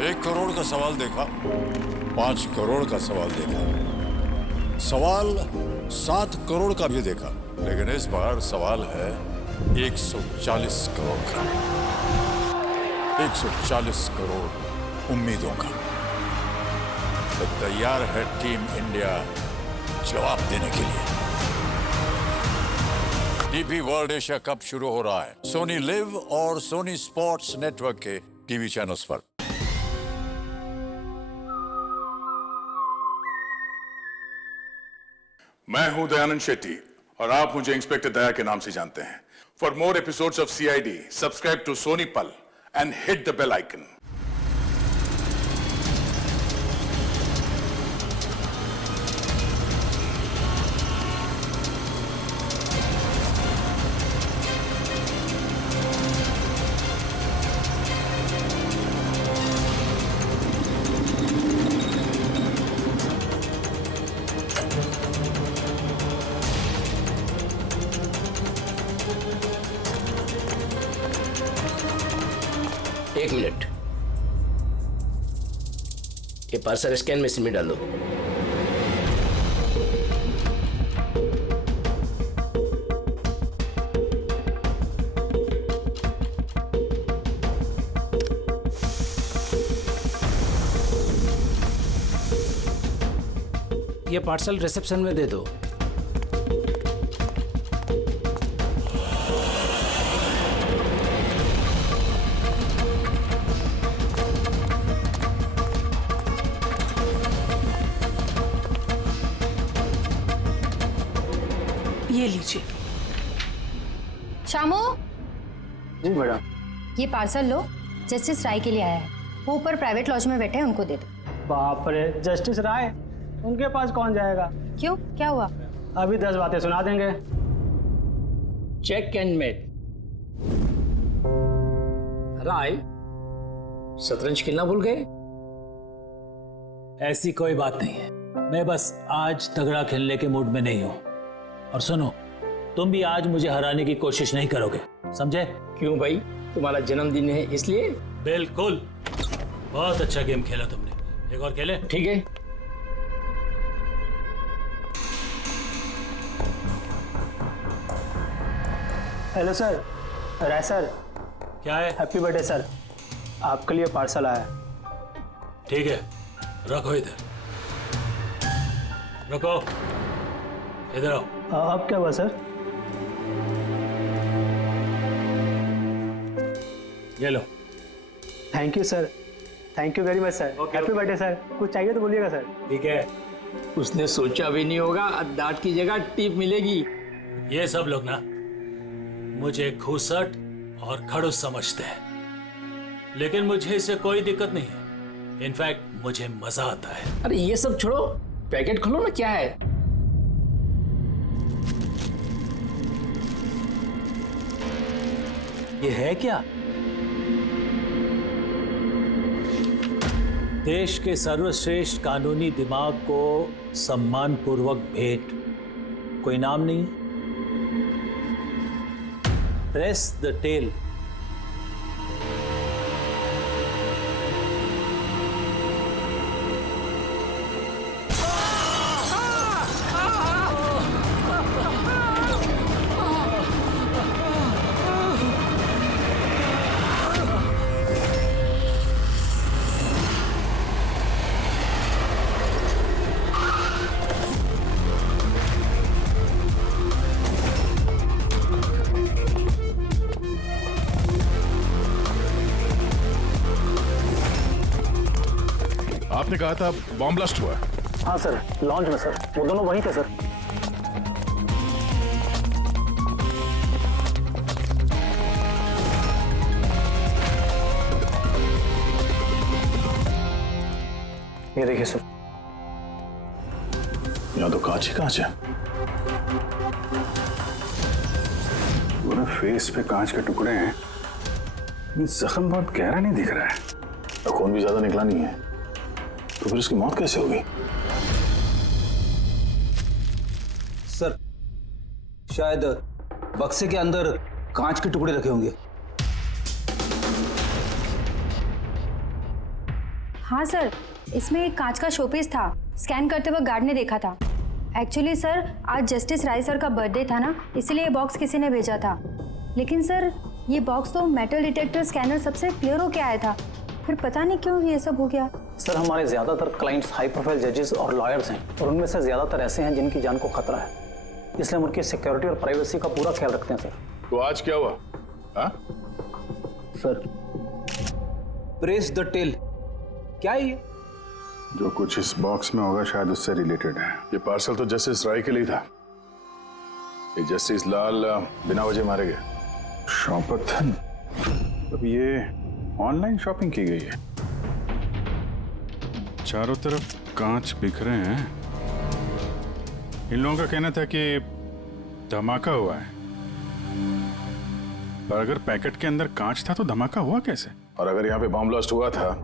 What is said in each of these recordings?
1 करोड़ का सवाल देखा, 5 करोड़ का सवाल देखा, सवाल 7 करोड़ का भी देखा, लेकिन इस बार सवाल है 140 करोड़ का। 140 करोड़ उम्मीदों का। तो तैयार है टीम इंडिया जवाब देने के लिए। डीपी वर्ल्ड एशिया कप शुरू हो रहा है सोनी लिव और सोनी स्पोर्ट्स नेटवर्क के टीवी चैनल्स पर। मैं हूं दयानंद शेट्टी और आप मुझे इंस्पेक्टर दया के नाम से जानते हैं। For more episodes of CID subscribe to Sony Pal and hit the bell icon. एक मिनट, ये पार्सल स्कैन मशीन में डालो। ये पार्सल रिसेप्शन में दे दो। ये लीजिए। शामू, जी मैडम। ये पार्सल लो, जस्टिस राय के लिए आया है। वो ऊपर प्राइवेट लॉज में बैठे हैं, उनको दे दो। बाप रे, जस्टिस राय, उनके पास कौन जाएगा? क्यों, क्या हुआ? अभी 10 बातें सुना देंगे। Check and met. राय, शतरंज खेलना भूल गए? ऐसी कोई बात नहीं है, मैं बस आज तगड़ा खेलने के मूड में नहीं हूं। और सुनो, तुम भी आज मुझे हराने की कोशिश नहीं करोगे, समझे? क्यों भाई, तुम्हारा जन्मदिन है इसलिए? बिल्कुल, बहुत अच्छा गेम खेला तुमने। एक और खेले? ठीक है। हेलो सर, राय सर। क्या है? हैप्पी बर्थडे सर, आपके लिए पार्सल आया। ठीक है, रखो इधर, रखो इधर आओ। अब क्या हुआ सर? ये लो। Thank you sir, thank you very much sir. Happy birthday sir. कुछ चाहिए तो बोलिएगा सर। ठीक है। उसने सोचा भी नहीं होगा डांट की जगह टिप मिलेगी। ये सब लोग ना मुझे घूसट और खड़ूस समझते हैं, लेकिन मुझे इससे कोई दिक्कत नहीं है। इनफैक्ट मुझे मजा आता है। अरे ये सब छोड़ो, पैकेट खोलो ना, क्या है? ये है क्या? देश के सर्वश्रेष्ठ कानूनी दिमाग को सम्मानपूर्वक भेंट। कोई नाम नहीं? Press the tail. आपने कहा था बॉम्ब ब्लास्ट हुआ। हाँ सर, लॉन्च में सर। वो दोनों वहीं थे सर। ये देखिए सर। यहाँ तो कांच ही कांच है। पूरे फेस पे कांच के टुकड़े हैं। जख्म बहुत गहरा नहीं दिख रहा है। खून भी ज्यादा निकला नहीं है, तो फिर इसकी मौत कैसे होगी? सर, शायद बक्से के अंदर कांच के टुकड़े रखे होंगे। हाँ सर, इसमें एक कांच का शोपीस था, स्कैन करते वक्त गार्ड ने देखा था। एक्चुअली सर, आज जस्टिस राय सर का बर्थडे था ना, इसलिए ये बॉक्स किसी ने भेजा था। लेकिन सर, ये बॉक्स तो मेटल डिटेक्टर स्कैनर सबसे क्लियर होके आया था, फिर पता नहीं क्यों ये सब हो गया। सर, हमारे ज़्यादातर क्लाइंट्स हाई प्रोफाइल जजेस और लॉयर्स हैं, और उनमें से ज़्यादातर ऐसे हैं जिनकी जान को खतरा है, इसलिए हम उनकी सिक्योरिटी और प्राइवेसी का पूरा ख्याल रखते हैं सर। तो आज क्या हुआ? हाँ? Sir, press the tail. क्या है ये? जो कुछ इस बॉक्स में होगा शायद उससे रिलेटेड है। ये पार्सल तो जस्टिस राय के लिए था। ये जस्टिस लाल बिना वजह मारे गए। शॉपथन, अब ये ऑनलाइन शॉपिंग की गई है। चारों तरफ कांच बिखरे हैं। इन लोगों का कहना था कि धमाका हुआ है, पर अगर पैकेट के अंदर कांच था तो धमाका हुआ कैसे? और अगर यहाँ पे बॉम्ब ब्लास्ट हुआ था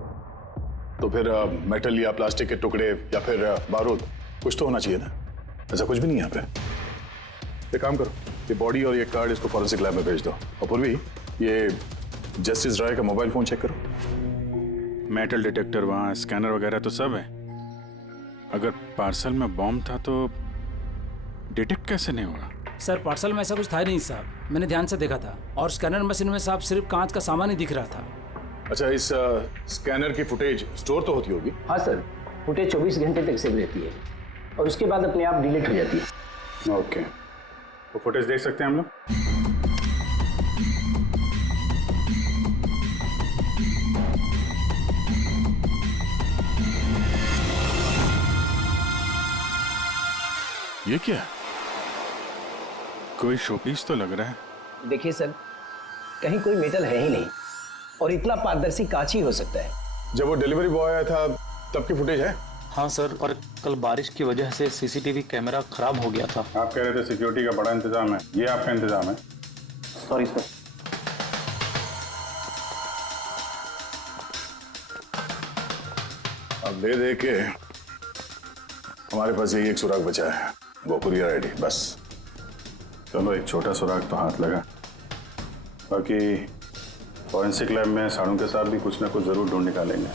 तो फिर मेटल या प्लास्टिक के टुकड़े या फिर बारूद कुछ तो होना चाहिए ना। ऐसा कुछ भी नहीं यहाँ पे। एक काम करो, ये बॉडी और ये कार्ड इसको फॉरेंसिक लैब में भेज दो। और पूर्वी, ये जस्टिस राय का मोबाइल फोन चेक करो। मेटल डिटेक्टर वहाँ, स्कैनर वगैरह तो सब है। अगर पार्सल में बॉम्ब था तो डिटेक्ट कैसे नहीं हुआ? सर, पार्सल में ऐसा कुछ था ही नहीं साहब, मैंने ध्यान से देखा था। और स्कैनर मशीन में साहब सिर्फ कांच का सामान ही दिख रहा था। अच्छा, इस स्कैनर की फुटेज स्टोर तो होती होगी? हाँ सर, फुटेज 24 घंटे तक सेव रहती है और उसके बाद अपने आप डिलीट हो जाती है। ओके, तो फुटेज देख सकते हैं हम लोग? ये क्या? कोई शोपीस तो लग रहा है। देखिए सर, कहीं कोई मेटल है ही नहीं और इतना पारदर्शी कांच ही हो सकता है। जब वो डिलीवरी बॉय आया था तब की फुटेज है? हाँ सर, और कल बारिश की वजह से सीसीटीवी कैमरा खराब हो गया था। आप कह रहे थे सिक्योरिटी का बड़ा इंतजाम है, ये आपका इंतजाम है? Sorry sir. अब दे के हमारे पास यही एक सुराग बचा है, वो कुरियर आईडी, बस। चलो, एक छोटा सुराग तो हाथ लगा। बाकी फॉरेंसिक लैब में साड़ू के साथ भी कुछ ना कुछ जरूर ढूंढ निकालेंगे।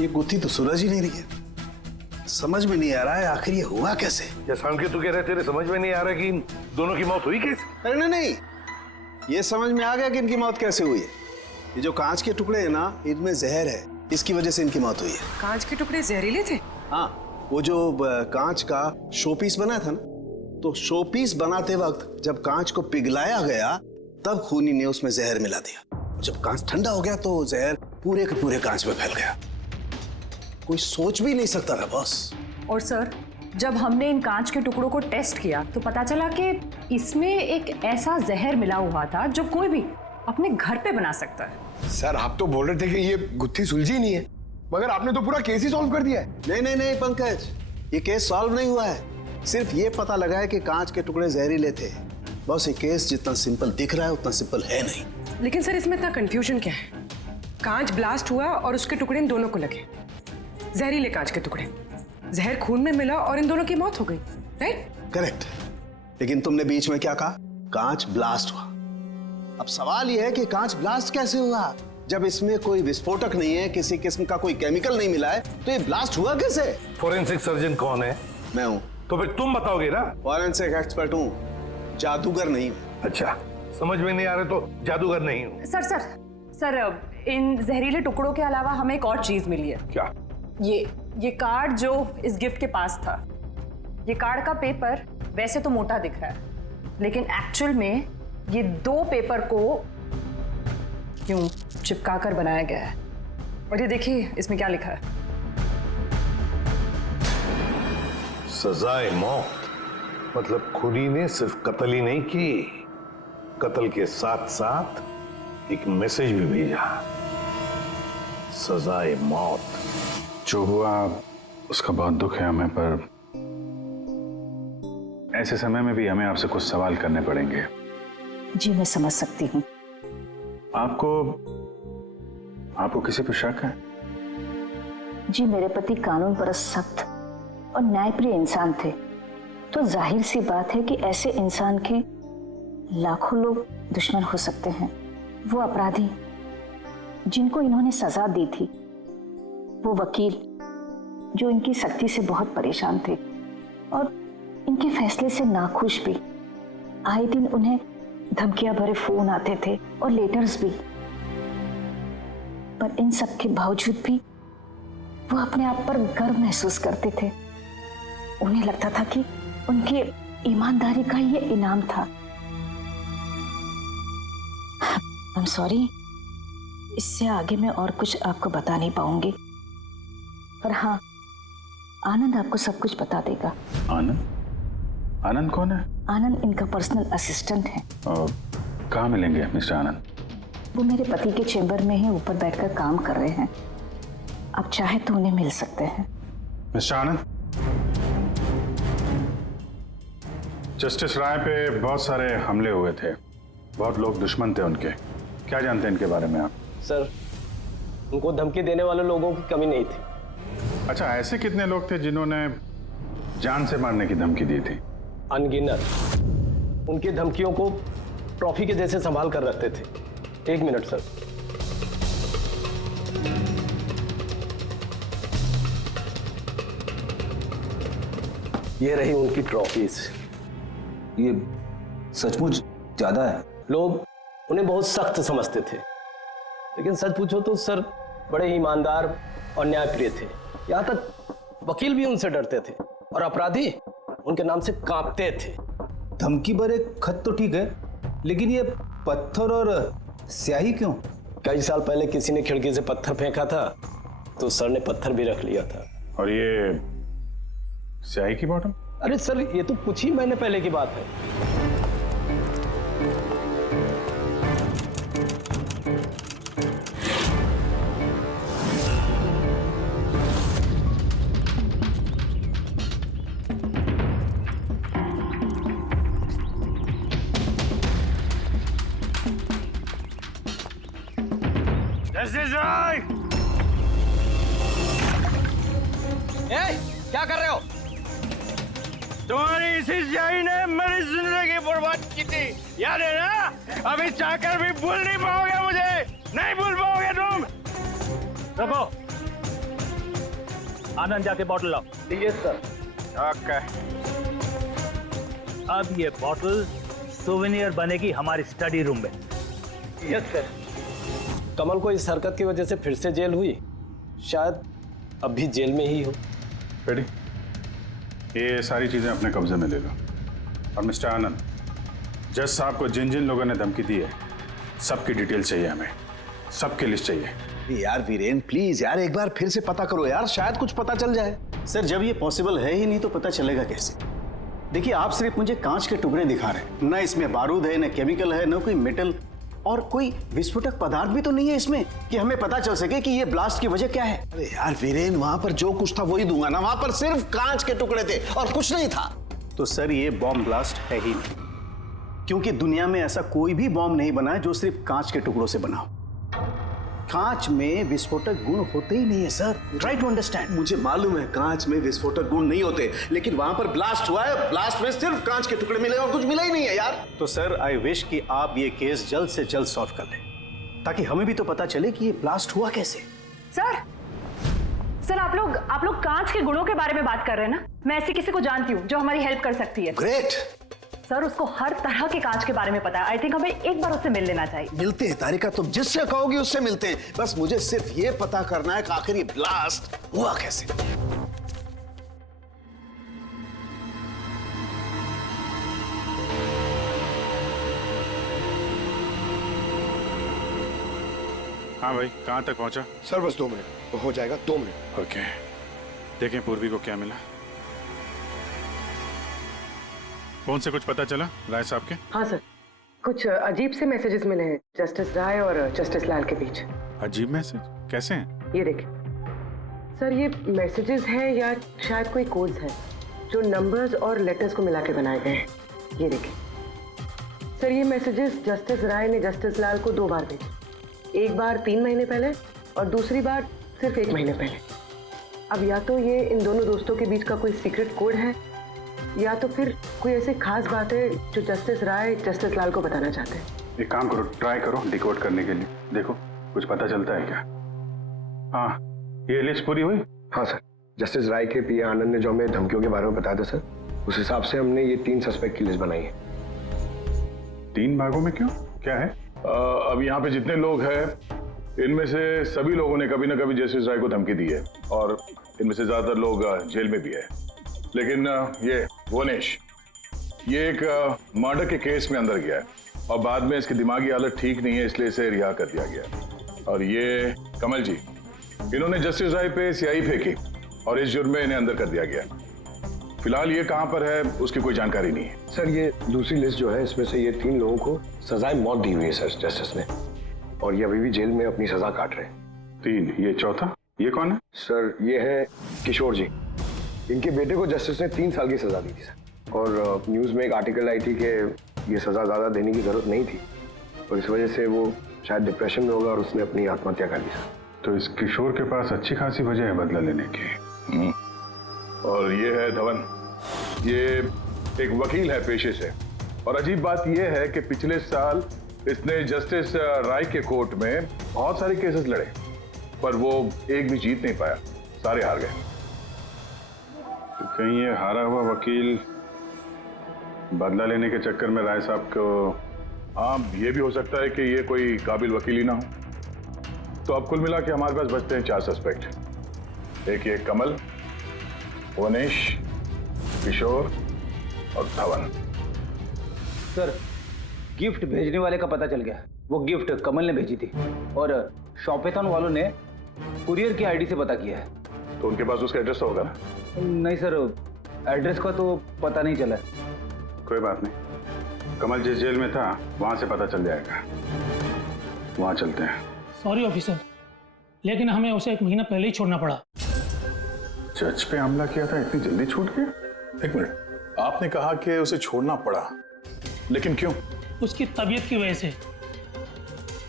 ये गुत्थी तो सुलझ ही नहीं रही है। समझ में नहीं आ रहा है आखिर ये हुआ कैसे। जैसा के तू कह रहे तेरे समझ में नहीं आ रहा कि इन दोनों की मौत हुई कैसे? अरे नहीं, ये समझ में आ गया कि इनकी मौत कैसे हुई है। ये जो कांच के टुकड़े हैं ना, इनमें जहर है, इसकी वजह से इनकी मौत हुई है। कांच के टुकड़े जहरीले थे? हाँ, वो जो कांच का शोपीस बना था ना, तो शोपीस बनाते वक्त जब कांच को पिघलाया गया तब खूनी ने उसमें जहर मिला दिया। जब कांच ठंडा हो गया तो जहर पूरे के पूरे कांच में फैल गया। कोई सोच भी नहीं सकता था बॉस। और सर, जब हमने इन कांच के टुकड़ों को टेस्ट किया तो पता चला कि इसमें एक ऐसा जहर मिला हुआ था जो कोई भी अपने घर पे बना सकता है। सर, आप तो बोल रहे थे कि ये गुत्थी सुलझी नहीं है, मगर आपने तो पूरा केस ही सॉल्व कर दिया है। नहीं नहीं नहीं पंकज, ये केस सॉल्व नहीं हुआ है। सिर्फ ये पता लगा है कि कांच के टुकड़े जहरीले थे। बस ये केस जितना सिंपल दिख रहा है उतना सिंपल है नहीं। लेकिन सर, इसमें इतना कंफ्यूजन क्या है? कांच ब्लास्ट हुआ और उसके टुकड़े इन दोनों को लगे, जहरीले कांच के टुकड़े। जहर खून में मिला और इन दोनों की मौत हो गई, राइट? करेक्ट। लेकिन तुमने बीच में क्या कहा? कांच ब्लास्ट हुआ। अब सवाल यह है कि कांच ब्लास्ट कैसे हुआ? जब इसमें कोई विस्फोटक नहीं है, किसी किस्म का कोई केमिकल नहीं मिला है, तो ये ब्लास्ट हुआ कैसे? फोरेंसिक सर्जन कौन है? मैं हूं। तो फिर तुम बताओगे ना। फॉरेंसिक एक्सपर्ट हूं, जादूगर नहीं हूं। अच्छा, समझ में नहीं आ रहा तो जादूगर नहीं हूं। सर, इन जहरीले टुकड़ों के अलावा हमें एक और चीज मिली है। क्या? ये कार्ड जो इस गिफ्ट के पास था, ये कार्ड का पेपर वैसे तो मोटा दिख रहा है, लेकिन एक्चुअल में ये 2 पेपर को यूं चिपका कर बनाया गया है। और ये देखिए इसमें क्या लिखा है। सजाए मौत, मतलब खूनी ने सिर्फ कत्ल ही नहीं की, कत्ल के साथ साथ एक मैसेज भी भेजा, सजाए मौत। जो हुआ उसका बहुत दुख है हमें, पर ऐसे समय में भी हमें आपसे कुछ सवाल करने पड़ेंगे। जी मैं समझ सकती हूँ। आपको किसी पर शक है? जी मेरे पति कानून पर सख्त और न्यायप्रिय इंसान थे, तो जाहिर सी बात है कि ऐसे इंसान की लाखों लोग दुश्मन हो सकते हैं। वो अपराधी जिनको इन्होंने सजा दी थी, वो वकील जो इनकी सख्ती से बहुत परेशान थे और इनके फैसले से नाखुश भी। आए दिन उन्हें धमकियां भरे फोन आते थे और लेटर्स भी, पर इन सब के बावजूद भी वो अपने आप पर गर्व महसूस करते थे। उन्हें लगता था कि उनके ईमानदारी का ये इनाम था। आई एम सॉरी, इससे आगे मैं और कुछ आपको बता नहीं पाऊंगी, पर हाँ, आनंद आपको सब कुछ बता देगा। आनंद? आनंद कौन है? आनंद इनका पर्सनल असिस्टेंट है। कहाँ मिलेंगे मिस्टर आनंद? वो मेरे पति के चेंबर में ही ऊपर बैठकर काम कर रहे हैं। आप चाहे तो उन्हें मिल सकते हैं। मिस्टर आनंद, जस्टिस राय पे बहुत सारे हमले हुए थे, बहुत लोग दुश्मन थे उनके। क्या जानते हैं इनके बारे में आप? सर, उनको धमकी देने वाले लोगों की कमी नहीं थी। अच्छा, ऐसे कितने लोग थे जिन्होंने जान से मारने की धमकी दी थी? अनगिनत। उनकी धमकियों को ट्रॉफी के जैसे संभाल कर रखते थे। एक मिनट सर। ये रही उनकी ट्रॉफीज। ये सचमुच ज्यादा है। लोग उन्हें बहुत सख्त समझते थे, लेकिन सच पूछो तो सर बड़े ईमानदार और न्यायप्रिय थे। यहाँ तक वकील भी उनसे डरते थे और अपराधी उनके नाम से कांपते थे। धमकी भरे खत तो ठीक है, लेकिन ये पत्थर और स्याही क्यों? कई साल पहले किसी ने खिड़की से पत्थर फेंका था, तो सर ने पत्थर भी रख लिया था। और ये स्याही की बॉटल? अरे सर, ये तो कुछ ही महीने पहले की बात है। क्या कर रहे हो? तुम्हारी इसी स्याही ने मेरी जिंदगी बर्बाद की थी, याद है ना? अभी चाहकर भी भूल नहीं पाओगे मुझे, नहीं भूल पाओगे तुम। रखो, आनंद जाके बॉटल लाओ। Yes sir. ओके। अब ये बॉटल सोवेनियर बनेगी हमारी स्टडी रूम में। Yes sir. कमल को इस हरकत की वजह से फिर से जेल हुई, शायद अब भी जेल में ही हो। रेडी? ये सारी चीजें अपने कब्जे में ले लो। और मिस्टर आनंद, जज साहब को जिन जिन लोगों ने धमकी दी है, सबकी डिटेल चाहिए हमें, सबकी लिस्ट चाहिए। यार वीरेन, प्लीज यार, एक बार फिर से पता करो यार, शायद कुछ पता चल जाए। सर, जब ये पॉसिबल है ही नहीं तो पता चलेगा कैसे? देखिए, आप सिर्फ मुझे कांच के टुकड़े दिखा रहे हैं, ना इसमें बारूद है, ना केमिकल है, ना कोई मेटल, और कोई विस्फोटक पदार्थ भी तो नहीं है इसमें कि हमें पता चल सके कि ये ब्लास्ट की वजह क्या है। अरे यार वीरेन, वहां पर जो कुछ था वही दूंगा ना। वहां पर सिर्फ कांच के टुकड़े थे और कुछ नहीं था। तो सर, ये बॉम्ब ब्लास्ट है ही नहीं, क्योंकि दुनिया में ऐसा कोई भी बॉम्ब नहीं बना है जो सिर्फ कांच के टुकड़ों से बना हो। कांच में विस्फोटक गुण होते ही नहीं है सर। Try to understand. मुझे मालूम है कांच में विस्फोटक गुण नहीं होते, लेकिन वहां पर ब्लास्ट हुआ है, ब्लास्ट में सिर्फ कांच के टुकड़े मिले और कुछ मिला ही नहीं है यार। तो सर, आई विश कि आप ये केस जल्द से जल्द सॉल्व कर लें, ताकि हमें भी तो पता चले कि ये ब्लास्ट हुआ कैसे। सर आप लोग कांच के गुणों के बारे में बात कर रहे हैं ना? मैं ऐसे किसी को जानती हूँ जो हमारी हेल्प कर सकती है। ग्रेट। सर, उसको हर तरह के कांच के बारे में पता है। आई थिंक हमें एक बार उससे मिल लेना चाहिए। मिलते हैं तारिका, तुम जिससे कहोगी उससे मिलते हैं। बस मुझे सिर्फ ये पता करना है कि आखिर ये ब्लास्ट हुआ कैसे। हाँ भाई, कहाँ तक पहुँचा? सर बस 2 मिनट हो जाएगा। 2 मिनट। ओके, देखें पूर्वी को क्या मिला। फोन से कुछ पता चला राय साहब के? हाँ सर, कुछ अजीब से मैसेजेस मिले हैं जस्टिस राय और जस्टिस लाल के बीच। अजीब मैसेज? कैसे हैं? ये देखिए सर, ये मैसेजेस हैं या शायद कोई कोड्स हैं जो नंबर्स और लेटर्स को मिला के बनाए गए हैं। ये देखिए सर, ये मैसेजेस जस्टिस राय ने जस्टिस लाल को 2 बार भेजे। एक बार 3 महीने पहले और दूसरी बार सिर्फ 1 महीने पहले। अब या तो ये इन दोनों दोस्तों के बीच का कोई सीक्रेट कोड है, या तो फिर कोई ऐसी खास बात है जो जस्टिस राय जस्टिस लाल को बताना चाहते हैं। एक काम करो, ट्राई करो डिकोड करने के लिए, देखो कुछ पता चलता है क्या। हाँ, ये लिस्ट पूरी हुई? हाँ सर, जस्टिस राय के पीए आनंद ने जो हमें धमकियों के बारे में बताया था सर, उस हिसाब से हमने ये 3 सस्पेक्ट की लिस्ट बनाई है। 3 भागों में क्यों, क्या है? अब यहाँ पे जितने लोग हैं इनमें से सभी लोगों ने कभी ना कभी जस्टिस राय को धमकी दी है और इनमें से ज्यादातर लोग जेल में भी है। लेकिन ये वनेश, ये एक मर्डर के केस में अंदर गया है और बाद में इसकी दिमागी हालत ठीक नहीं है, इसलिए इसे रिहा कर दिया गया। और ये कमल जी, इन्होंने जस्टिस राय पे स्याही फेंकी और इस जुर्म में इन्हें अंदर कर दिया गया। फिलहाल ये कहाँ पर है उसकी कोई जानकारी नहीं है। सर ये दूसरी लिस्ट जो है, इसमें से ये 3 लोगों को सजाए मौत दी हुई है सर जस्टिस ने, और ये अभी भी जेल में अपनी सजा काट रहे हैं। 3, ये चौथा, ये कौन है? सर ये है किशोर जी, इनके बेटे को जस्टिस ने 3 साल की सजा दी थी सर, और न्यूज में एक आर्टिकल आई थी कि ये सजा ज्यादा देने की जरूरत नहीं थी और इस वजह से वो शायद डिप्रेशन में होगा और उसने अपनी आत्महत्या कर ली सर। तो इस किशोर के पास अच्छी खासी वजह है बदला लेने की। और ये है धवन, ये एक वकील है पेशे से, और अजीब बात यह है कि पिछले साल इसने जस्टिस राय के कोर्ट में बहुत सारे केसेस लड़े पर वो एक भी जीत नहीं पाया, सारे हार गए। तो कहीं ये हारा हुआ वकील बदला लेने के चक्कर में राय साहब को, हाँ ये भी हो सकता है कि ये कोई काबिल वकील ही ना हो। तो अब कुल मिला के हमारे पास बचते हैं 4 सस्पेक्ट, एक ये कमल, वनेश, किशोर और धवन। सर गिफ्ट भेजने वाले का पता चल गया, वो गिफ्ट कमल ने भेजी थी और शॉपेथॉन वालों ने कुरियर की आईडी से पता किया है। तो उनके पास उसका एड्रेस तो होगा ना? नहीं सर, एड्रेस का तो पता नहीं चला। कोई बात नहीं, कमल जिस जेल में था वहां से पता चल जाएगा, वहां चलते हैं। सॉरी ऑफिसर, लेकिन हमें उसे 1 महीना पहले ही छोड़ना पड़ा। जज पे हमला किया था, इतनी जल्दी छूट गया? एक मिनट, आपने कहा कि उसे छोड़ना पड़ा, लेकिन क्यों? उसकी तबीयत की वजह से,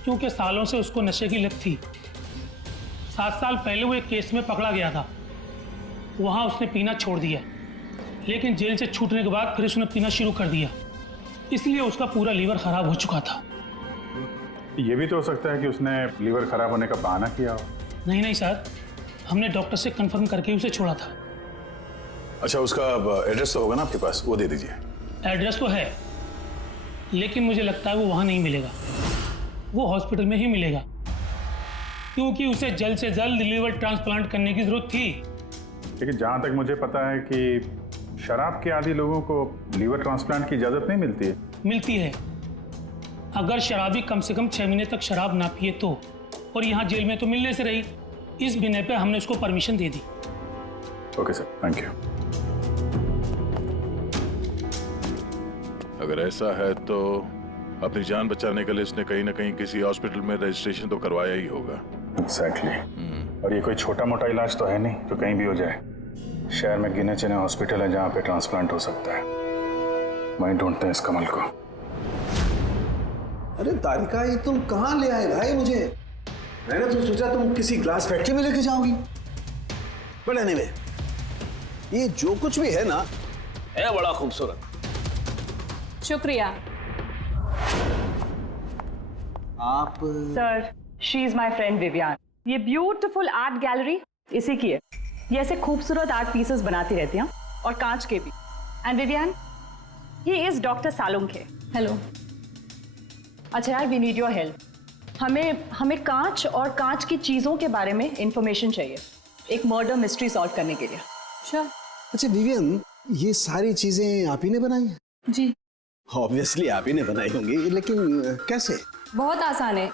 क्योंकि सालों से उसको नशे की लत थी। 7 साल पहले वो एक केस में पकड़ा गया था, वहां उसने पीना छोड़ दिया, लेकिन जेल से छूटने के बाद फिर उसने पीना शुरू कर दिया, इसलिए उसका पूरा लीवर खराब हो चुका था। ये भी तो हो सकता है कि उसने लीवर खराब होने का बहाना किया हो। नहीं नहीं सर, हमने डॉक्टर से कंफर्म करके उसे छोड़ा था। अच्छा, उसका एड्रेस तो होगा ना आपके पास, वो दे दीजिए। एड्रेस तो है, लेकिन मुझे लगता है वो वहां नहीं मिलेगा, वो हॉस्पिटल में ही मिलेगा, क्योंकि उसे जल्द से जल्द लीवर ट्रांसप्लांट करने की जरूरत थी। लेकिन जहां तक मुझे पता है कि शराब के आदी लोगों को लीवर ट्रांसप्लांट की इजाजत नहीं मिलती है। मिलती है, अगर शराबी कम से कम 6 महीने तक शराब ना पिए तो, और यहाँ जेल में तो मिलने से रही, इस बिना पे हमने उसको permission they the. Okay sir, thank you. अगर ऐसा है तो अपनी जान बचाने के लिए इसने कहीं ना कहीं किसी हॉस्पिटल में रजिस्ट्रेशन तो करवाया ही होगा। एग्जैक्टली। और ये कोई छोटा मोटा इलाज तो है नहीं तो कहीं भी हो जाए। शहर में गिने चुने हॉस्पिटल है जहाँ पे ट्रांसप्लांट हो सकता है। वहीं ढूंढते हैं इस कमल को। अरे तारिका, ये तुम कहाँ ले आए भाई मुझे? मैंने तो सोचा तुम किसी ग्लास फैक्ट्री में लेके जाओगी। बट एनीवे, ये जो कुछ भी है ना, है बड़ा खूबसूरत। शुक्रिया। आप sir, she is my friend Vivian. ये ब्यूटीफुल आर्ट गैलरी इसी की है। ये ऐसे खूबसूरत आर्ट पीसेस बनाती रहती हैं, और कांच के भी। एंड विवियान, ये इज डॉक्टर सालुंग है। हेलो। अच्छा यार, वी नीड योर हेल्प। हमें कांच और कांच की चीजों के बारे में इंफॉर्मेशन चाहिए, एक मर्डर मिस्ट्री सॉल्व करने के लिए। श्योर। अच्छा विवियन, ये सारी चीजें आप ही ने बनाई हैं? जी। ऑब्वियसली आप ही ने बनाई होंगी, लेकिन कैसे? बहुत आसान है।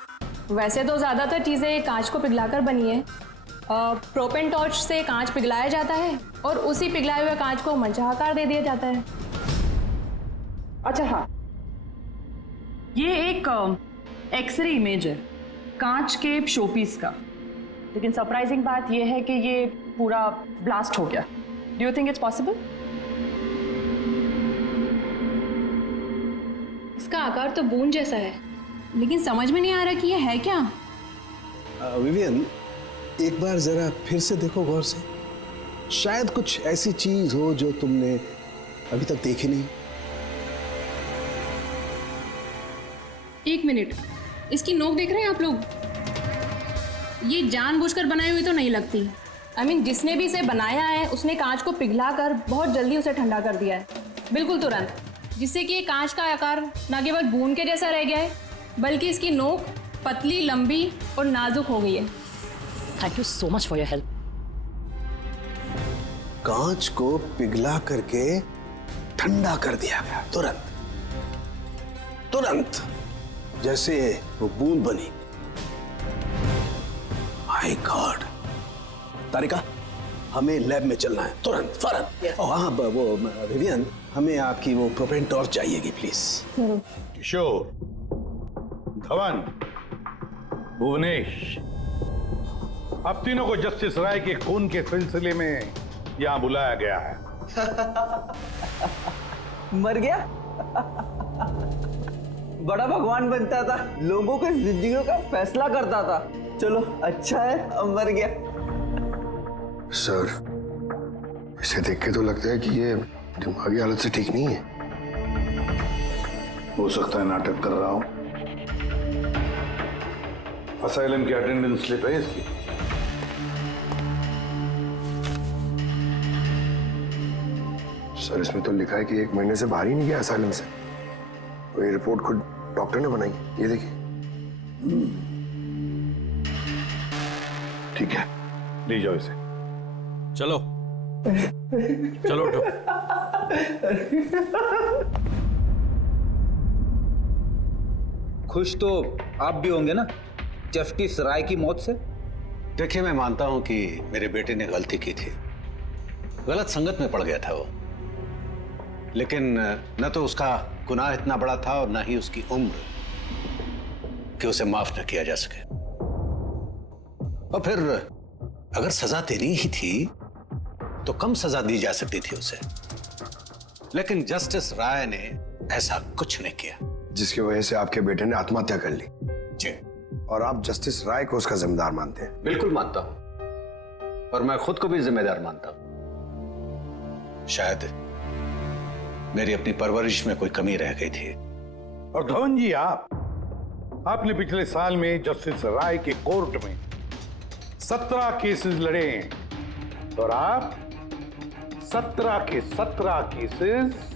वैसे तो ज़्यादातर चीज़ें कांच को पिघलाकर बनी है। प्रोपेन टॉर्च से कांच पिघलाया जाता है और उसी पिघलाए हुए कांच को मनचाहा आकार दे दिया जाता है। अच्छा हाँ, ये एक एक्सरे इमेज है कांच के शोपीस का, लेकिन सरप्राइजिंग बात यह है कि ये पूरा ब्लास्ट हो गया। Do you think it's possible? इसका आकार तो बूंद जैसा है, लेकिन समझ में नहीं आ रहा कि ये है क्या। विवियन, एक बार जरा फिर से देखो गौर से, शायद कुछ ऐसी चीज हो जो तुमने अभी तक देखी नहीं। एक मिनट, इसकी नोक देख रहे हैं आप लोग? ये जानबूझकर बनाई हुई तो नहीं लगती। I mean, जिसने भी इसे बनाया है उसने कांच को पिघलाकर बहुत जल्दी उसे ठंडा कर दिया है, बिल्कुल तुरंत, जिससे कि ये कांच का आकार न केवल बूंद के जैसा रह गया है बल्कि इसकी नोक पतली, लंबी और नाजुक हो गई है। Thank you so much for your help. कांच को पिघला करके ठंडा कर दिया गया तुरंत, तुरंत, जैसे वो बूंद बनी। My God. तारिका, हमें लैब में चलना है तुरंत, फौरन। और हाँ, वो विवियन, हमें आपकी वो प्रोपेन टॉर्च चाहिएगी प्लीज। किशोर, धवन, भुवनेश, अब तीनों को जस्टिस राय के खून के सिलसिले में यहां बुलाया गया है। मर गया? बड़ा भगवान बनता था, लोगों के जिंदगियों का फैसला करता था। चलो अच्छा है अब मर गया। सर, इसे देख के तो लगता है कि ये दिमागी हालत से ठीक नहीं है। हो सकता है नाटक कर रहा हूं। असाइलम की अटेंडेंस स्लिप है इसकी। सर, इसमें तो लिखा है कि 1 महीने से बाहर ही नहीं गया असाइलम से। ये रिपोर्ट खुद डॉक्टर ने बनाई, ये देखिए। ठीक है, ले जाओ इसे। चलो चलो उठो। खुश तो आप भी होंगे ना जस्टिस राय की मौत से? देखिए, मैं मानता हूं कि मेरे बेटे ने गलती की थी, गलत संगत में पड़ गया था वो, लेकिन न तो उसका गुनाह इतना बड़ा था और न ही उसकी उम्र कि उसे माफ न किया जा सके। और फिर अगर सजा देनी ही थी तो कम सजा दी जा सकती थी उसे, लेकिन जस्टिस राय ने ऐसा कुछ नहीं किया, जिसकी वजह से आपके बेटे ने आत्महत्या कर ली। जी। और आप जस्टिस राय को उसका जिम्मेदार मानते हैं? बिल्कुल मानता हूं, और मैं खुद को भी जिम्मेदार मानता हूं। शायद मेरी अपनी परवरिश में कोई कमी रह गई थी। और धवन जी, आपने पिछले साल में जस्टिस राय के कोर्ट में 17 केसेस लड़े हैं और आप 17 के 17 केसेस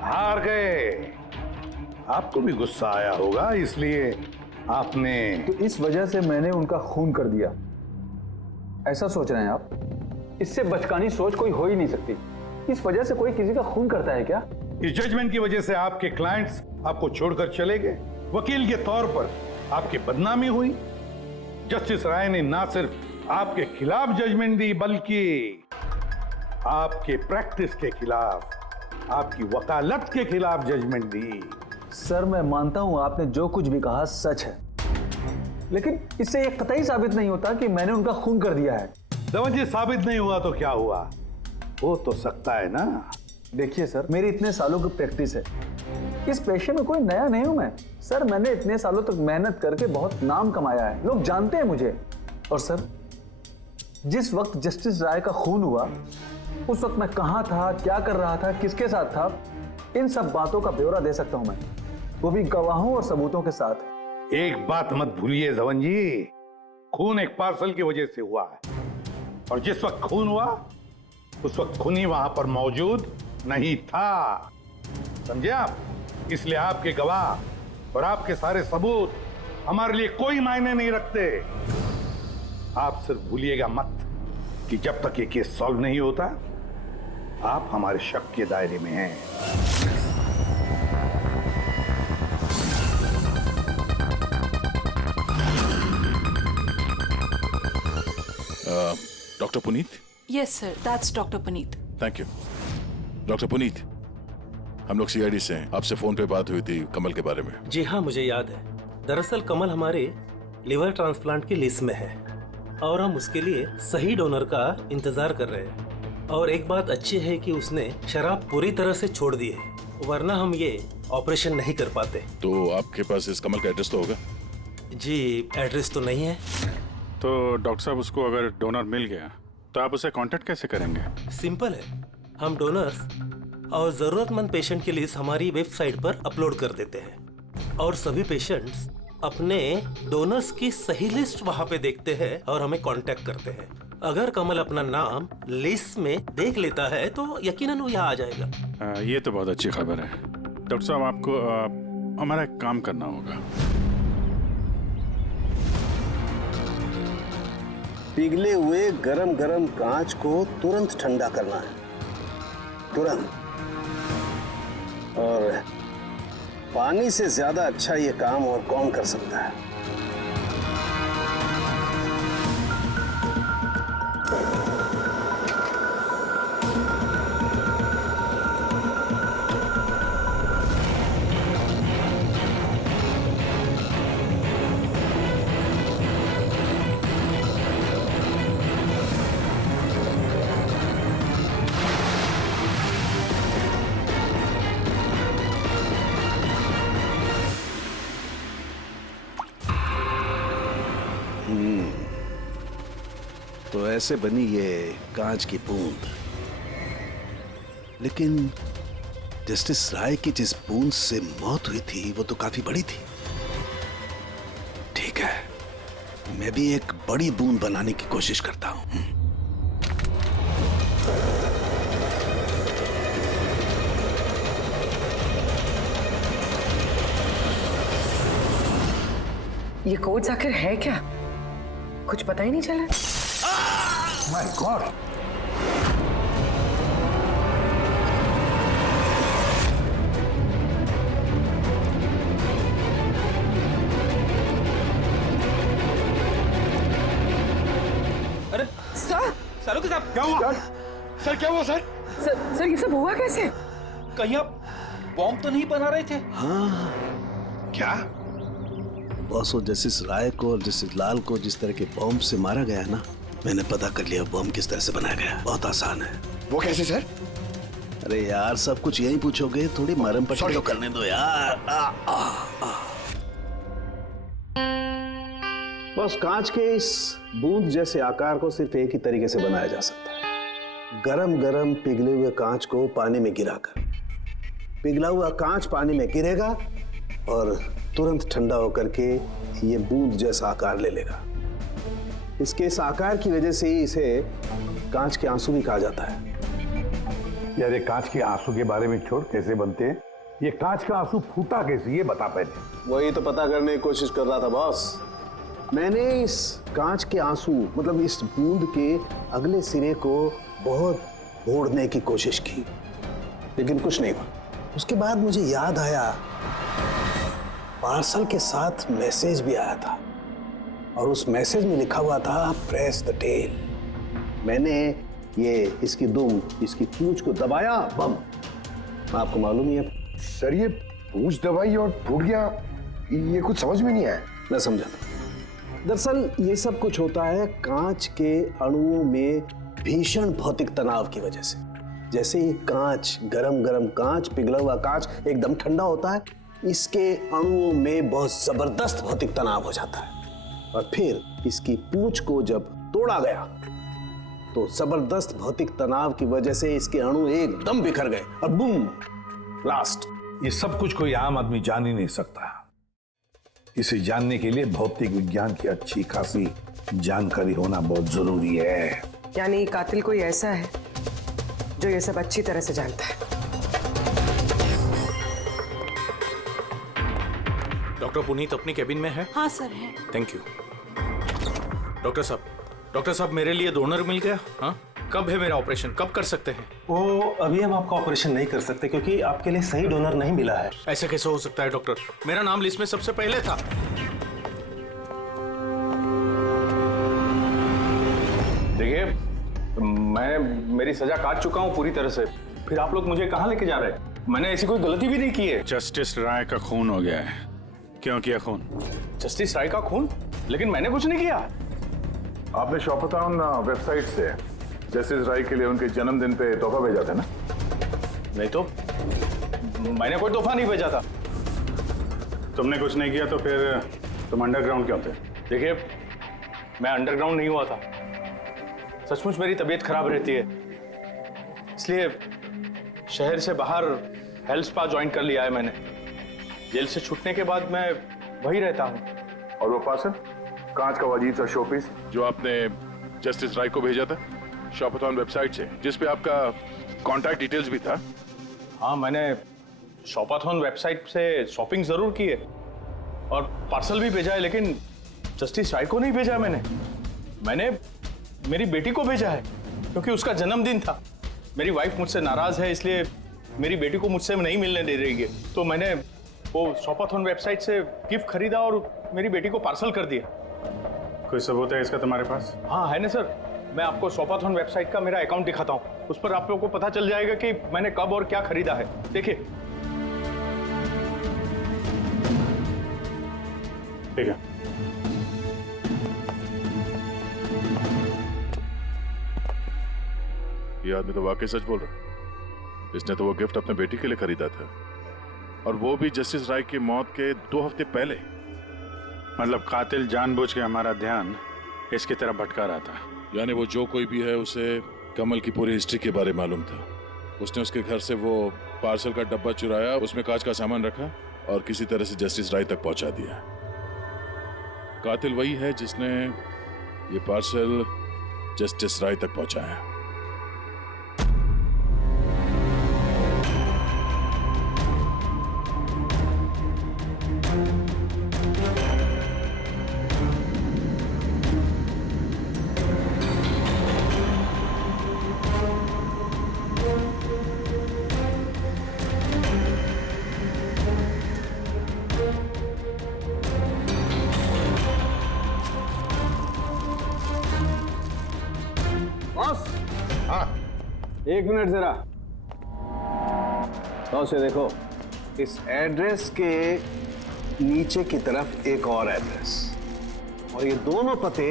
हार गए। आपको भी गुस्सा आया होगा, इसलिए आपने तो इस वजह से मैंने उनका खून कर दिया, ऐसा सोच रहे हैं आप? इससे बचकानी सोच कोई हो ही नहीं सकती। इस वजह से कोई किसी का खून करता है क्या? इस जजमेंट की वजह से आपके क्लाइंट्स आपको छोड़कर चले गए, वकील के तौर पर आपकी बदनामी हुई। जस्टिस राय ने ना सिर्फ आपके खिलाफ जजमेंट दी, बल्कि आपके प्रैक्टिस के खिलाफ, आपकी वकालत के खिलाफ जजमेंट दी। सर, मैं मानता हूं आपने जो कुछ भी कहा सच है, लेकिन इससे यह कतई साबित नहीं होता कि मैंने उनका खून कर दिया है। धवन जी, साबित नहीं हुआ तो क्या हुआ? हो तो सकता है ना। देखिए सर, मेरी इतने सालों की प्रैक्टिस है, इस पेशे में कोई नया नहीं हूं मैं। सर, मैंने इतने सालों तक मेहनत करके बहुत नाम कमाया है, लोग जानते हैं मुझे। और सर, जिस वक्त जस्टिस राय का खून हुआ उस वक्त मैं कहां था, क्या कर रहा था, किसके साथ था, इन सब बातों का ब्यौरा दे सकता हूं मैं, वो भी गवाहों और सबूतों के साथ। एक बात मत भूलिए धवन जी, खून एक पार्सल की वजह से हुआ है, और जिस वक्त खून हुआ उस वक्त खूनी वहां पर मौजूद नहीं था, समझे आप? इसलिए आपके गवाह और आपके सारे सबूत हमारे लिए कोई मायने नहीं रखते। आप सिर्फ भूलिएगा मत कि जब तक ये केस सॉल्व नहीं होता आप हमारे शक के दायरे में हैं। Doctor Puneet? Yes sir, that's doctor Puneet. Thank you. Doctor Puneet, हम लोग सीआईडी से हैं, आपसे फोन पे बात हुई थी कमल के बारे में। जी हाँ, मुझे याद है। दरअसल कमल हमारे लिवर ट्रांसप्लांट की लिस्ट में है और हम उसके लिए सही डोनर का इंतजार कर रहे हैं। और एक बात अच्छी है कि उसने शराब पूरी तरह से छोड़ दी है, वरना हम ये ऑपरेशन नहीं कर पाते। तो आपके पास इस कमल का एड्रेस तो होगा? जी, एड्रेस तो नहीं है। तो डॉक्टर साहब, उसको अगर डोनर मिल गया तो आप उसे कांटेक्ट कैसे करेंगे? सिंपल है, हम डोनर्स और जरूरतमंद पेशेंट की लिस्ट हमारी वेबसाइट पर अपलोड कर देते हैं। और सभी पेशेंट्स अपने डोनर्स की सही लिस्ट वहाँ पे देखते हैं और हमें कांटेक्ट करते हैं। अगर कमल अपना नाम लिस्ट में देख लेता है तो यकीनन वो यहाँ आ जाएगा। ये तो बहुत अच्छी खबर है। डॉक्टर साहब, आपको हमारा एक काम करना होगा। पिघले हुए गरम गरम कांच को तुरंत ठंडा करना है, तुरंत। और पानी से ज्यादा अच्छा ये काम और कौन कर सकता है? तो ऐसे बनी ये कांच की बूंद। लेकिन जस्टिस राय की जिस बूंद से मौत हुई थी वो तो काफी बड़ी थी। ठीक है, मैं भी एक बड़ी बूंद बनाने की कोशिश करता हूं। ये कोड्स आखिर है क्या? कुछ पता ही नहीं चला। My God! अरे सर, सालुके साहब, क्या हुआ? सर क्या हुआ सर? सर ये सब हुआ कैसे? कहीं आप बॉम्ब तो नहीं बना रहे थे? हाँ। क्या? बॉस, जस्टिस राय को और जस्टिस लाल को जिस तरह के बॉम्ब से मारा गया है ना, मैंने पता कर लिया बॉम्ब किस तरह से बनाया गया। बहुत आसान है। वो कैसे सर? अरे यार, सब कुछ यही पूछोगे, थोड़ी मरम पट्टी तो करने दो यार। बस कांच के इस बूंद जैसे आकार को सिर्फ एक ही तरीके से बनाया जा सकता है, गरम गरम पिघले हुए कांच को पानी में गिराकर। पिघला हुआ कांच पानी में गिरेगा और तुरंत ठंडा होकर के ये बूंद जैसा आकार ले लेगा। इसके इस आकार की वजह से ही इसे कांच के आंसू भी कहा जाता है। यार, ये कांच के आंसू के बारे में छोड़, कैसे बनते हैं? ये कांच का आंसू फूटा कैसे, ये बता पहले। वही तो पता करने की कोशिश कर रहा था बॉस। मैंने इस कांच के आंसू मतलब इस बूंद के अगले सिरे को बहुत मोड़ने की कोशिश की, लेकिन कुछ नहीं हुआ। उसके बाद मुझे याद आया, पार्सल के साथ मैसेज भी आया था और उस मैसेज में लिखा हुआ था प्रेस द टेल। मैंने ये इसकी दुम, इसकी पूंछ को दबाया, बम। आपको मालूम ही है सर, ये पूंछ दबाई और फूट गया, ये कुछ समझ में नहीं आया। मैं समझा। दरअसल ये सब कुछ होता है कांच के अणुओं में भीषण भौतिक तनाव की वजह से। जैसे ही कांच, गरम गरम कांच, पिघला हुआ कांच एकदम ठंडा होता है, इसके अणुओं में बहुत जबरदस्त भौतिक तनाव हो जाता है और फिर इसकी पूंछ को जब तोड़ा गया तो जबरदस्त भौतिक तनाव की वजह से इसके अणु एकदम बिखर गए और बूम, ब्लास्ट। ये सब कुछ कोई आम आदमी जान ही नहीं सकता। इसे जानने के लिए भौतिक विज्ञान की अच्छी खासी जानकारी होना बहुत जरूरी है। यानी कातिल कोई ऐसा है जो ये सब अच्छी तरह से जानता है। डॉक्टर पुनीत अपनी केबिन में है? हाँ सर है। Thank you. डॉक्टर साहब मेरे लिए डोनर मिल गया। हाँ, कब है मेरा ऑपरेशन, कब कर सकते हैं? वो अभी हम आपका ऑपरेशन नहीं कर सकते क्योंकि आपके लिए सही डोनर नहीं मिला है। ऐसे कैसे हो सकता है डॉक्टर? मेरा नाम लिस्ट में सबसे पहले था। देखिए, मेरी सजा काट चुका हूँ पूरी तरह से, फिर आप लोग मुझे कहाँ लेके जा रहे हैं? मैंने ऐसी कोई गलती भी नहीं की है। जस्टिस राय का खून हो गया है। क्यों किया खून? जस्टिस राय का खून? लेकिन मैंने कुछ नहीं किया। आपने शॉपथाउन वेबसाइट से जस्टिस राय के लिए उनके जन्मदिन पे तोहफा भेजा था ना? नहीं तो मैंने कोई तोहफा नहीं भेजा था। तुमने कुछ नहीं किया तो फिर तुम अंडरग्राउंड क्यों थे? देखिए, मैं अंडरग्राउंड नहीं हुआ था। सचमुच मेरी तबीयत खराब रहती है, इसलिए शहर से बाहर हेल्थ स्पा ज्वाइन कर लिया है मैंने। जेल से छूटने के बाद मैं वही रहता हूँ। और वो पार्सल, कांच का अजीब सा शोपीस जो आपने जस्टिस राय को भेजा था शॉपथॉन वेबसाइट से, जिसपे आपका कॉन्टैक्ट डिटेल्स भी था। हाँ, मैंने शॉपाथॉन वेबसाइट से शॉपिंग जरूर की है और पार्सल भी भेजा है, लेकिन जस्टिस राय को नहीं भेजा। मैंने मेरी बेटी को भेजा है, क्योंकि उसका जन्मदिन था। मेरी वाइफ मुझसे नाराज है, इसलिए मेरी बेटी को मुझसे नहीं मिलने दे रही है। तो मैंने वो शॉपाथॉन वेबसाइट से गिफ्ट खरीदा और मेरी बेटी को पार्सल कर दिया। कोई सबूत है इसका तुम्हारे पास? हाँ है ना सर, मैं आपको शॉपाथॉन वेबसाइट का मेरा अकाउंट दिखाता हूँ। उस पर आप लोगों को पता चल जाएगा कि मैंने कब और क्या खरीदा है। देखिए। ठीक है। ये आदमी तो वाकई सच बोल रहा है। इसने तो वो गिफ्ट अपने बेटी के लिए खरीदा था, और वो भी जस्टिस राय की मौत के 2 हफ्ते पहले। मतलब कातिल जानबूझ के हमारा ध्यान इसकी तरफ भटका रहा था। यानी वो जो कोई भी है, उसे कमल की पूरी हिस्ट्री के बारे में मालूम था। उसने उसके घर से वो पार्सल का डब्बा चुराया, उसमें कांच का सामान रखा और किसी तरह से जस्टिस राय तक पहुंचा दिया। कातिल वही है जिसने ये पार्सल जस्टिस राय तक पहुंचाया। बॉस, हाँ, 1 मिनट जरा। तो से देखो, इस एड्रेस के नीचे की तरफ एक और एड्रेस, और ये दोनों पते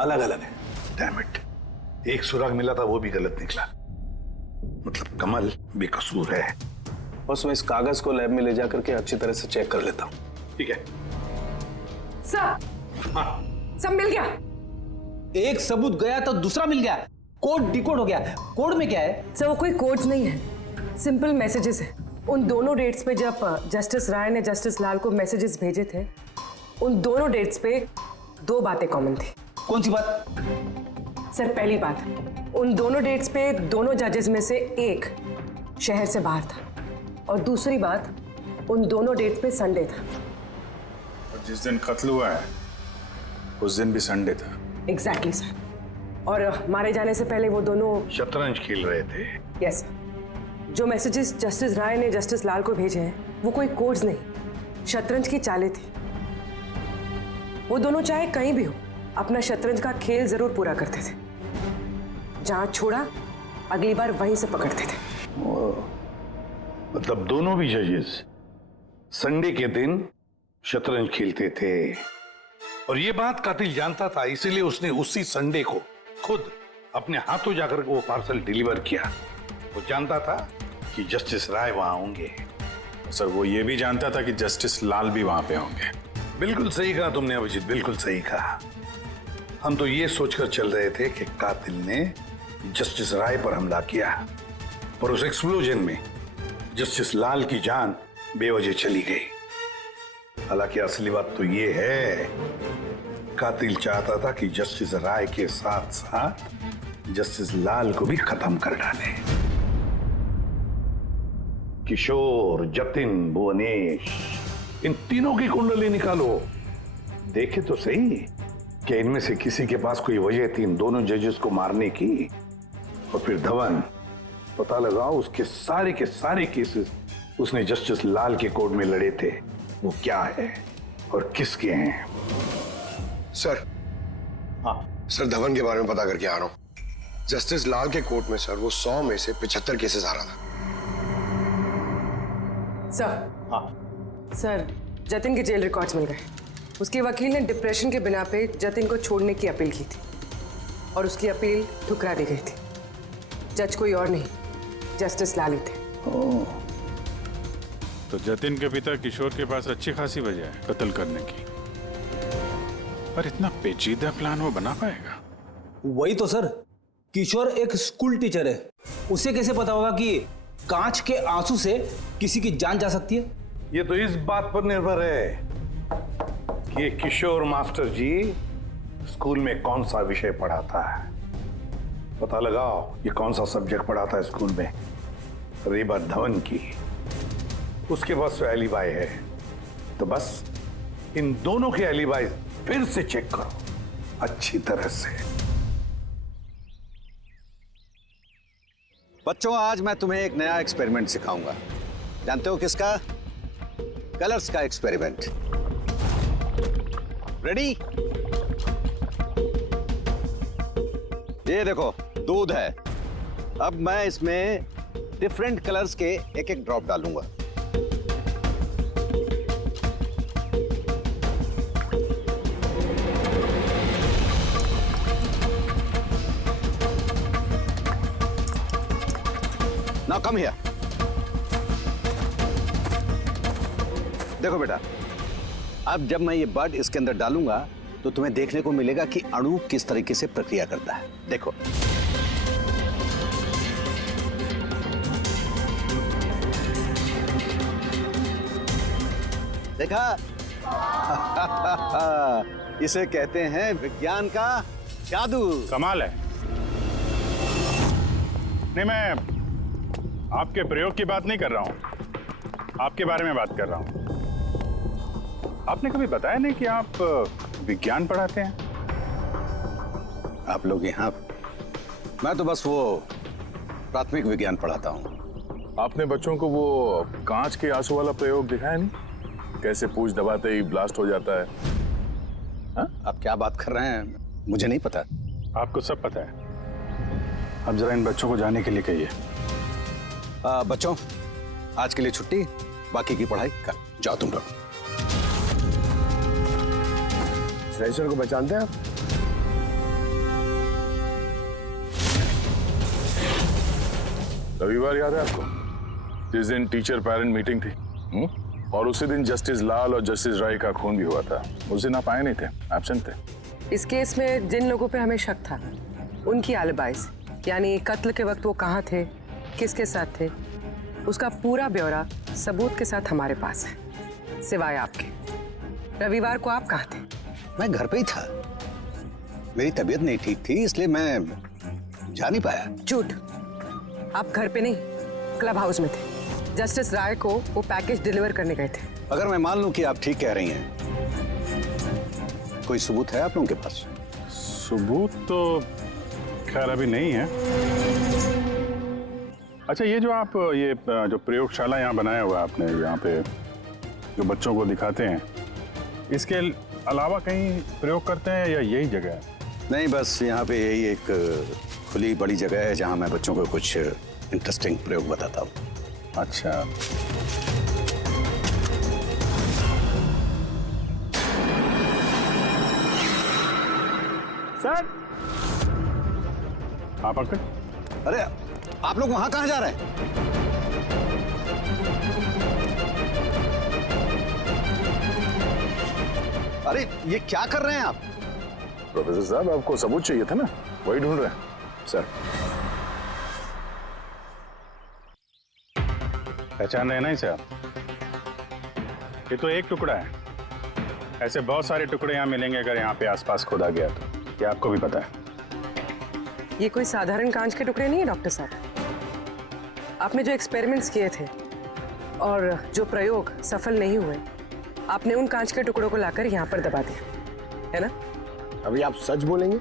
अलग अलग हैं। डैम इट, एक सुराग मिला था वो भी गलत निकला। मतलब कमल बेकसूर है। बस मैं इस कागज को लैब में ले जाकर के अच्छी तरह से चेक कर लेता हूँ। ठीक है सर। हाँ, सब मिल गया। एक सबूत गया तो दूसरा मिल गया। कोड डिकोड हो गया। कोड में क्या है? सर वो कोई कोड्स नहीं है, सिंपल मैसेजेस है। उन दोनों डेट्स पे जब जस्टिस राय ने जस्टिस लाल को मैसेजेस भेजे थे, उन दोनों डेट्स पे 2 बातें कॉमन थी। कौन सी बात? सर पहली बात, उन दोनों डेट्स पे दोनों जजेस में से एक शहर से बाहर था, और दूसरी बात, उन दोनों डेट्स पे संडे था। और जिस दिन कत्ल हुआ है उस दिन भी संडे था। Exactly sir. और मारे जाने से पहले वो दोनों शतरंज खेल रहे थे। यस। जो मैसेजेस जस्टिस राय ने जस्टिस लाल को भेजे हैं वो कोई कोड्स नहीं, शतरंज की चालें थी। वो दोनों चाहे कहीं भी हो अपना शतरंज का खेल जरूर पूरा करते थे। जहां छोड़ा अगली बार वहीं से पकड़ते थे। मतलब दोनों भी जजेस संडे के दिन शतरंज खेलते थे, और ये बात कातिल जानता था, इसीलिए उसने उसी संडे को खुद अपने हाथों जाकर वो पार्सल डिलीवर किया। वो जानता था कि जस्टिस राय वहां होंगे। सर वो ये भी जानता था कि जस्टिस लाल भी वहां पे होंगे। बिल्कुल सही कहा तुमने अभिजीत, बिल्कुल सही कहा। हम तो ये सोचकर चल रहे थे कि कातिल ने जस्टिस राय पर हमला किया, पर उस एक्सप्लोजन में जस्टिस लाल की जान बेवजह चली गई। हालांकि असली बात तो ये है, कातिल चाहता था कि जस्टिस राय के साथ साथ जस्टिस लाल को भी खत्म कर डाले। किशोर, जतिन, भुवनेश, इन तीनों की कुंडली निकालो, देखे तो सही कि इनमें से किसी के पास कोई वजह थी इन दोनों जजेस को मारने की। और फिर धवन, पता लगाओ उसके सारे के सारे केसेस उसने जस्टिस लाल के कोर्ट में लड़े थे, वो क्या है और किसके हैं। सर, हाँ सर धवन के बारे में पता करके आ रहा हूं। जस्टिस लाल के कोर्ट में सर वो 100 में से 75 केसेस आ रहा था। सर। हाँ सर, जतिन के जेल रिकॉर्ड्स मिल गए। उसके वकील ने डिप्रेशन के बिना पे जतिन को छोड़ने की अपील की थी, और उसकी अपील ठुकरा दी गई थी। जज कोई और नहीं, जस्टिस लाल ही थे। तो जतिन के पिता किशोर के पास अच्छी खासी वजह है कत्ल करने की, पर इतना पेचीदा प्लान वो बना पाएगा? वही तो सर, किशोर एक स्कूल टीचर है, उसे कैसे पता होगा कि कांच के आंसू से किसी की जान जा सकती है? ये तो इस बात पर निर्भर है कि ये किशोर मास्टर जी स्कूल में कौन सा विषय पढ़ाता है। पता लगाओ ये कौन सा सब्जेक्ट पढ़ाता है स्कूल में। रेबा धवन की, उसके पास तो एलिबाई है, तो बस इन दोनों के एलिबाई फिर से चेक करो अच्छी तरह से। बच्चों, आज मैं तुम्हें एक नया एक्सपेरिमेंट सिखाऊंगा। जानते हो किसका? कलर्स का एक्सपेरिमेंट। रेडी? ये देखो, दूध है। अब मैं इसमें डिफरेंट कलर्स के एक एक ड्रॉप डालूंगा। Now come here. देखो बेटा, अब जब मैं ये बड इसके अंदर डालूंगा तो तुम्हें देखने को मिलेगा कि अणु किस तरीके से प्रक्रिया करता है। देखो, देखा? इसे कहते हैं विज्ञान का जादू। कमाल है। नहीं, मैं आपके प्रयोग की बात नहीं कर रहा हूं, आपके बारे में बात कर रहा हूं। आपने कभी बताया नहीं कि आप विज्ञान पढ़ाते हैं? आप लोग यहाँ? मैं तो बस वो प्राथमिक विज्ञान पढ़ाता हूँ। आपने बच्चों को वो कांच के आंसू वाला प्रयोग दिखाया नहीं? कैसे पूछ दबाते ही ब्लास्ट हो जाता है। हाँ? आप क्या बात कर रहे हैं? मुझे नहीं पता। आपको सब पता है। अब जरा इन बच्चों को जाने के लिए कहिए। बच्चों, आज के लिए छुट्टी, बाकी की पढ़ाई कल। जाओ तुम लोग। सर को पहचानते हैं आप? रविवार याद है आपको, जिस दिन टीचर पेरेंट मीटिंग थी? और उसी दिन जस्टिस लाल और जस्टिस राय का खून भी हुआ था। उस दिन आप आए नहीं थे, एब्सेंट थे। इस केस में जिन लोगों पे हमें शक था उनकी एलिबाइज, यानी कत्ल के वक्त वो कहाँ थे, किसके साथ थे, उसका पूरा ब्यौरा सबूत के साथ हमारे पास है, सिवाय आपके। रविवार को आप कहाँ थे? मैं घर पे ही था। मेरी तबीयत नहीं ठीक थी, इसलिए मैं जा नहीं पाया। झूठ। आप घर पे नहीं, क्लब हाउस में थे। जस्टिस राय को वो पैकेज डिलीवर करने गए थे। अगर मैं मान लूं कि आप ठीक कह रही हैं, कोई सबूत है आप लोगों के पास? सबूत तो खैर अभी नहीं है। अच्छा, ये जो आप जो प्रयोगशाला यहाँ बनाया हुआ है आपने, यहाँ पे जो बच्चों को दिखाते हैं, इसके अलावा कहीं प्रयोग करते हैं या यही जगह है? नहीं, बस यहाँ पे यही एक खुली बड़ी जगह है जहाँ मैं बच्चों को कुछ इंटरेस्टिंग प्रयोग बताता हूँ। अच्छा, सर। आप अंकल? अरे, आप लोग वहां कहाँ जा रहे हैं? अरे, ये क्या कर रहे हैं आप? प्रोफेसर साहब, आपको सबूत चाहिए था ना, वही ढूंढ रहे हैं। सर, पहचान रहे ना इसे आप? ये तो एक टुकड़ा है। ऐसे बहुत सारे टुकड़े यहाँ मिलेंगे अगर यहाँ पे आसपास खोदा गया तो। क्या आपको भी पता है? ये कोई साधारण कांच के टुकड़े नहीं है डॉक्टर साहब। आपने जो एक्सपेरिमेंट्स किए थे और जो प्रयोग सफल नहीं हुए, आपने उन कांच के टुकड़ों को लाकर यहाँ पर दबा दिया, है ना? अभी आप सच बोलेंगे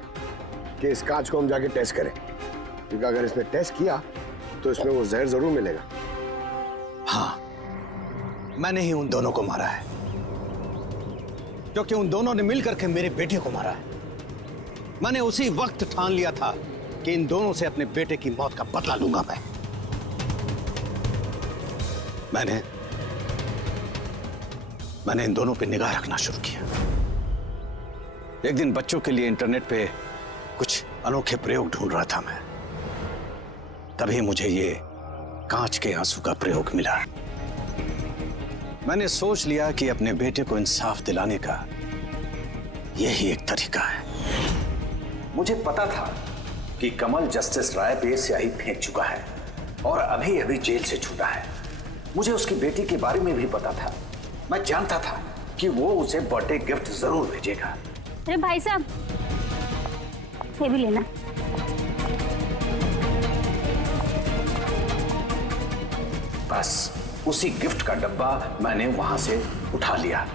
कि इस कांच को हम जाके टेस्ट करें? क्योंकि अगर इसने टेस्ट किया तो इसमें वो जहर जरूर मिलेगा। हाँ, मैंने ही उन दोनों को मारा है, क्योंकि उन दोनों ने मिलकर के मेरे बेटे को मारा है। मैंने उसी वक्त ठान लिया था कि इन दोनों से अपने बेटे की मौत का बदला लूंगा मैं। मैंने इन दोनों पे निगाह रखना शुरू किया। एक दिन बच्चों के लिए इंटरनेट पे कुछ अनोखे प्रयोग ढूंढ रहा था मैं, तभी मुझे ये कांच के आंसू का प्रयोग मिला। मैंने सोच लिया कि अपने बेटे को इंसाफ दिलाने का यही एक तरीका है। मुझे पता था कि कमल जस्टिस राय पे स्याही फेंक चुका है और अभी अभी जेल से छूटा है। मुझे उसकी बेटी के बारे में भी पता था मैं जानता था कि वो उसे बर्थडे गिफ्ट जरूर भेजेगा। अरे भाई साहब, ये भी लेना। बस उसी गिफ्ट का डब्बा मैंने वहां से उठा लिया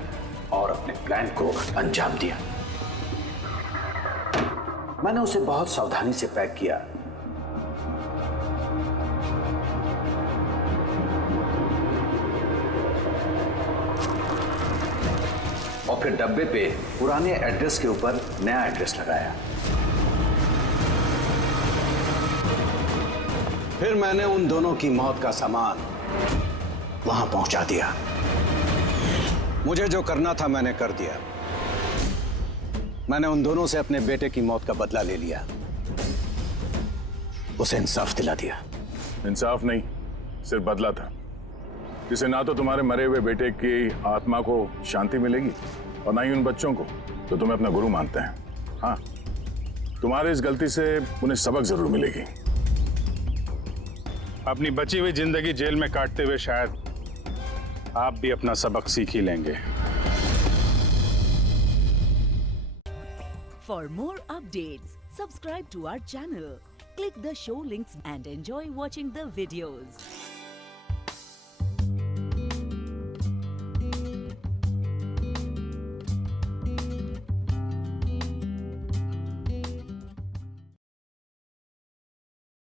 और अपने प्लान को अंजाम दिया। मैंने उसे बहुत सावधानी से पैक किया। और फिर डब्बे पे पुराने एड्रेस के ऊपर नया एड्रेस लगाया। फिर मैंने उन दोनों की मौत का सामान वहां पहुंचा दिया। मुझे जो करना था मैंने कर दिया। मैंने उन दोनों से अपने बेटे की मौत का बदला ले लिया, उसे इंसाफ दिला दिया। इंसाफ नहीं, सिर्फ बदला था, जिसे ना तो तुम्हारे मरे हुए बेटे की आत्मा को शांति मिलेगी और ना ही उन बच्चों को जो तुम्हें अपना गुरु मानते हैं। हाँ, तुम्हारी इस गलती से उन्हें सबक जरूर मिलेगी। अपनी बची हुई जिंदगी जेल में काटते हुए शायद आप भी अपना सबक सीख ही लेंगे। For more updates, subscribe to our channel, click the show links and enjoy watching the videos.